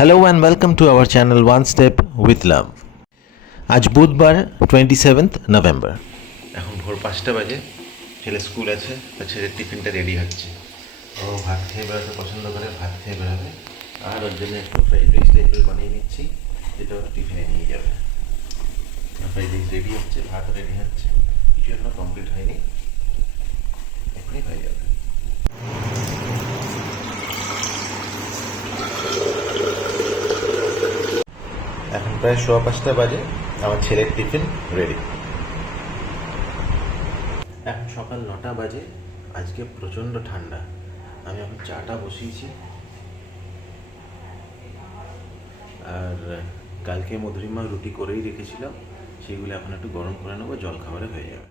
Hello and welcome to our channel One Step with Love. আজ বুধবার 27th November. এখন ভোর 5টা বাজে, ছেলে স্কুল আছে, তার ছেলের টিফিনটা রেডি হচ্ছে। ও ভাত খেয়ে বেরোতে পছন্দ করে, ভাত খেয়ে বেরোবে। আর ওর জন্য একটু ফ্রাইড রাইস টাইপের বানিয়ে নিচ্ছি, যেটা ওরা টিফিনে নিয়ে যাবে। ফ্রাইড রাইস রেডি হচ্ছে, ভাত রেডি হচ্ছে, কিছু এখনো কমপ্লিট হয়নি, এখনই হয়ে যাবে। এখন প্রায় 5:15 বাজে, আমার ছেলের টিফিন রেডি। এখন সকাল 9টা বাজে, আজকে প্রচণ্ড ঠান্ডা। আমি এখন চাটা বসিয়েছি, আর কালকে মধুরিমা রুটি করেই রেখেছিলাম, সেইগুলো এখন একটু গরম করে নেবো, জল খাবারে হয়ে যাবে।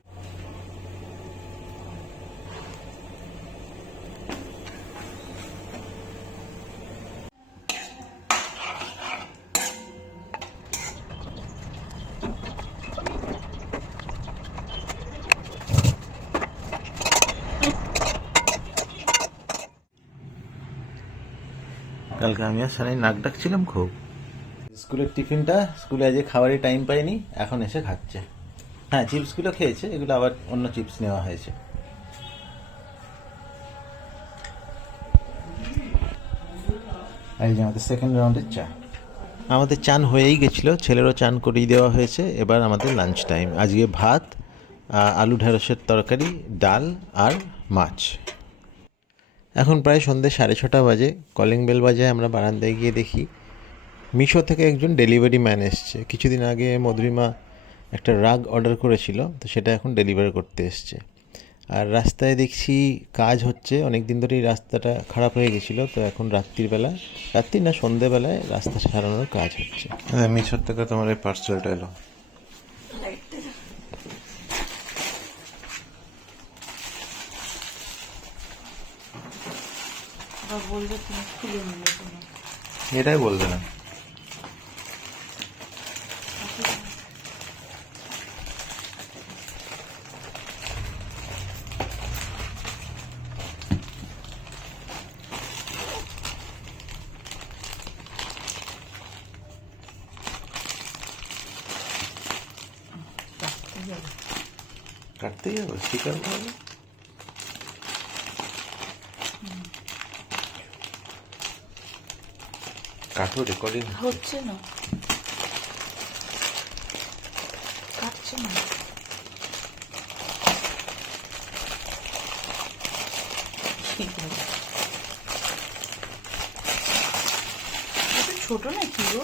কালকে আমি আর সারাই নাক ডাকছিলাম খুব। স্কুলের টিফিনটা স্কুলে আজকে খাবারের টাইম পাইনি, এখন এসে খাচ্ছে। হ্যাঁ, চিপসগুলো খেয়েছে, এগুলো আবার অন্য চিপস নেওয়া হয়েছে। এই যে আমাদের সেকেন্ড রাউন্ডের চা। আমাদের চান হয়েই গেছিলো, ছেলেরও চান করিয়ে দেওয়া হয়েছে। এবার আমাদের লাঞ্চ টাইম। আজকে ভাত, আলু ঢেঁড়সের তরকারি, ডাল আর মাছ। এখন প্রায় সন্ধ্যে 6:30 বাজে, কলিং বেল বাজায়। আমরা বারান্দায় গিয়ে দেখি মিশো থেকে একজন ডেলিভারি ম্যান এসছে। কিছুদিন আগে মধুরিমা একটা রাগ অর্ডার করেছিল, তো সেটা এখন ডেলিভারি করতে এসছে। আর রাস্তায় দেখছি কাজ হচ্ছে, অনেক দিন ধরেই রাস্তাটা খারাপ হয়ে গেছিলো, তো এখন রাত্রি না সন্ধ্যেবেলায় রাস্তা সারানোর কাজ হচ্ছে। হ্যাঁ, মিশোর থেকে তোমার এই পার্সেলটা এলো। এটাই বলবে না। কাটতেই হবে, স্টিকার হবে। কাটো, রেকর্ডিং হচ্ছে না, কাটছে না। ছোট না কি গো?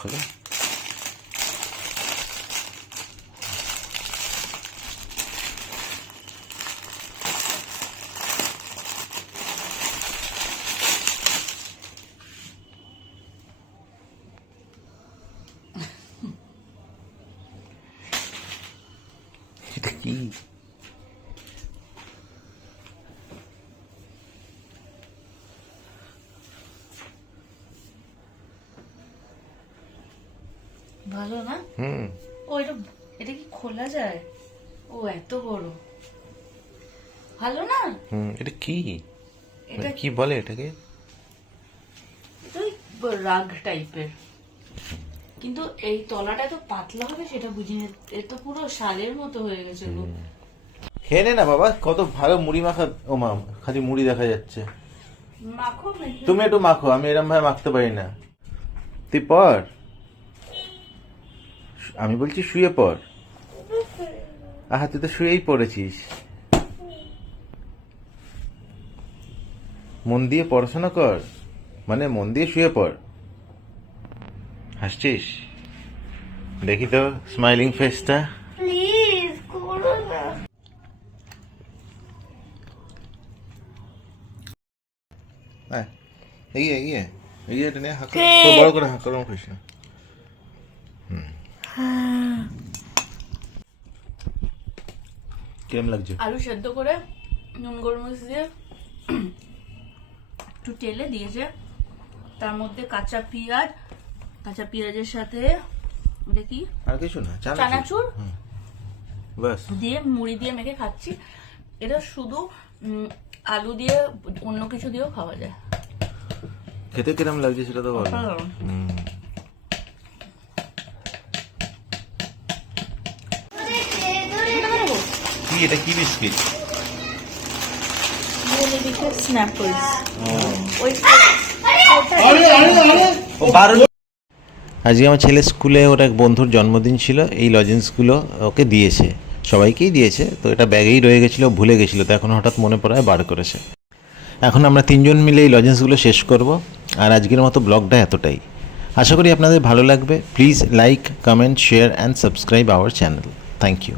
খোলো। এটা কি? ভালো না? ও এটা কি খোলা যায়? ও এত বড়, ভালো না? এটা কি? এটা কি বলে এটাকে? এটা রাগ টাইপের, কিন্তু এই তলাটা তো পাতলা হবে সেটা বুঝিনি। এ তো পুরো শালের মতো হয়ে গেছে গো। খেয়ে নে না বাবা, কত ভালো মুড়ি মাখা। ও মা, খালি মুড়ি দেখা যাচ্ছে। মাখো, তুমি একটু মাখো, আমি এরকম ভাবে মাখতে পারি না। তুই পড়, আমি বলছি শুয়ে পড়। আহা, তুই তো শুয়েই পড়েছিস। মন দিয়ে পড়াশোনা কর, মানে মন দিয়ে শুয়ে পড়। হাসছিস? দেখি তো স্মাইলিং ফেসটা। প্লিজ করো না। এগিয়ে এগিয়ে এগিয়ে, এটা নিয়ে হাঁক, বড় করে হাঁক, করো কৃষ্ণ। কেমন লাগছে? আলু সেদ্ধ করে নুন গোলমরিচ দিয়ে একটু তেলে দিয়েছে, তার মধ্যে কাঁচা পেঁয়াজের সাথে দেখি আর কিছু না, চানাচুর বাস দিয়ে মুড়ি দিয়ে মেখে খাচ্ছি। এটা শুধু আলু দিয়ে অন্য কিছু দিয়েও খাওয়া যায়। খেতে কিরম লাগছে সেটা তো বলো। অসাধারণ। হুম। কি এটা কি বিস্কিট? স্ন্যাপলস। আজকে আমার ছেলের স্কুলে ওর এক বন্ধুর জন্মদিন ছিল, এই লজেন্সগুলো ওকে দিয়েছে, সবাইকেই দিয়েছে। তো এটা ব্যাগেই রয়ে গেছিলো, ভুলে গেছিলো, তো এখন হঠাৎ মনে পড়ায় বার করেছে। এখন আমরা তিনজন মিলে এই লজেন্সগুলো শেষ করব। আর আজকের মতো ব্লগটা এতটাই। আশা করি আপনাদের ভালো লাগবে। Please like, comment, share and subscribe our channel. Thank you.